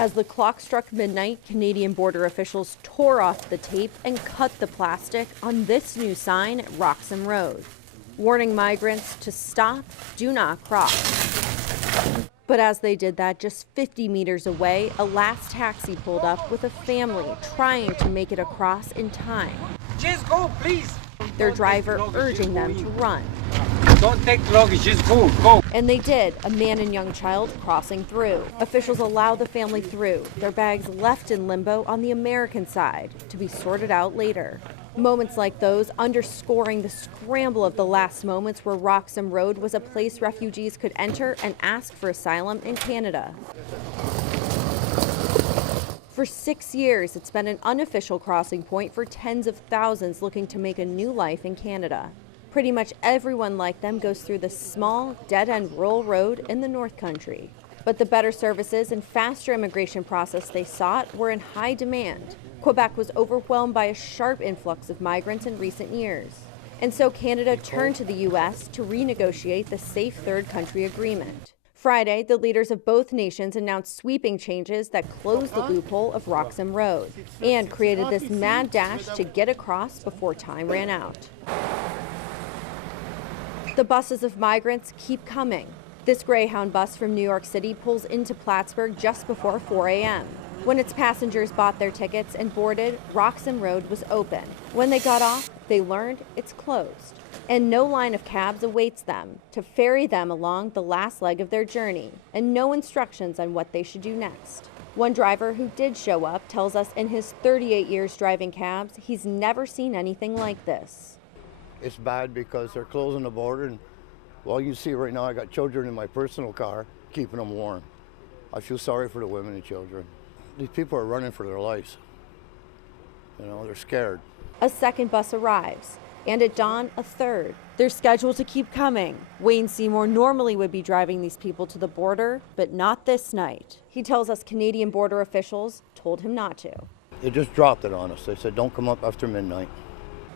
As the clock struck midnight, Canadian border officials tore off the tape and cut the plastic on this new sign at Roxham Road, warning migrants to stop, do not cross. But as they did that, just 50 meters away, a last taxi pulled up with a family trying to make it across in time. Just go, please. Their driver urging them to run. Don't take luggage, just go. And they did, a man and young child crossing through. Officials allow the family through, their bags left in limbo on the American side to be sorted out later. Moments like those underscoring the scramble of the last moments where Roxham Road was a place refugees could enter and ask for asylum in Canada. For 6 years, it's been an unofficial crossing point for tens of thousands looking to make a new life in Canada. Pretty much everyone like them goes through this small, dead-end rural road in the North Country. But the better services and faster immigration process they sought were in high demand. Quebec was overwhelmed by a sharp influx of migrants in recent years. And so Canada turned to the U.S. to renegotiate the Safe Third Country Agreement. Friday, the leaders of both nations announced sweeping changes that closed the loophole of Roxham Road and created this mad dash to get across before time ran out. The buses of migrants keep coming. This Greyhound bus from New York City pulls into Plattsburgh just before 4 a.m. When its passengers bought their tickets and boarded, Roxham Road was open. When they got off, they learned it's closed. And no line of cabs awaits them to ferry them along the last leg of their journey, and no instructions on what they should do next. One driver who did show up tells us in his 38 years driving cabs, he's never seen anything like this. It's bad because they're closing the border, and well, you see right now I got children in my personal car, keeping them warm. I feel sorry for the women and children. These people are running for their lives. You know, they're scared. A second bus arrives, and at dawn, a third. They're scheduled to keep coming. Wayne Seymour normally would be driving these people to the border, but not this night. He tells us Canadian border officials told him not to. They just dropped it on us. They said, don't come up after midnight.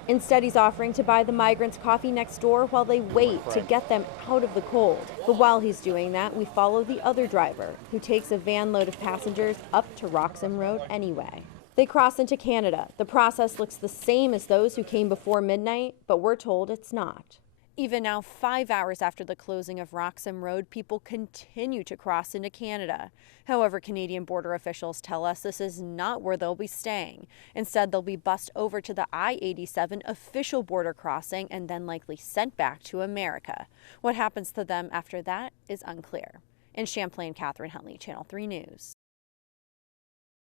Instead, he's offering to buy the migrants coffee next door while they wait to get them out of the cold. But while he's doing that, we follow the other driver, who takes a van load of passengers up to Roxham Road anyway. They cross into Canada. The process looks the same as those who came before midnight, but we're told it's not. Even now, 5 hours after the closing of Roxham Road, people continue to cross into Canada. However, Canadian border officials tell us this is not where they'll be staying. Instead, they'll be bussed over to the I-87 official border crossing and then likely sent back to America. What happens to them after that is unclear. In Champlain, Catherine Huntley, Channel 3 News.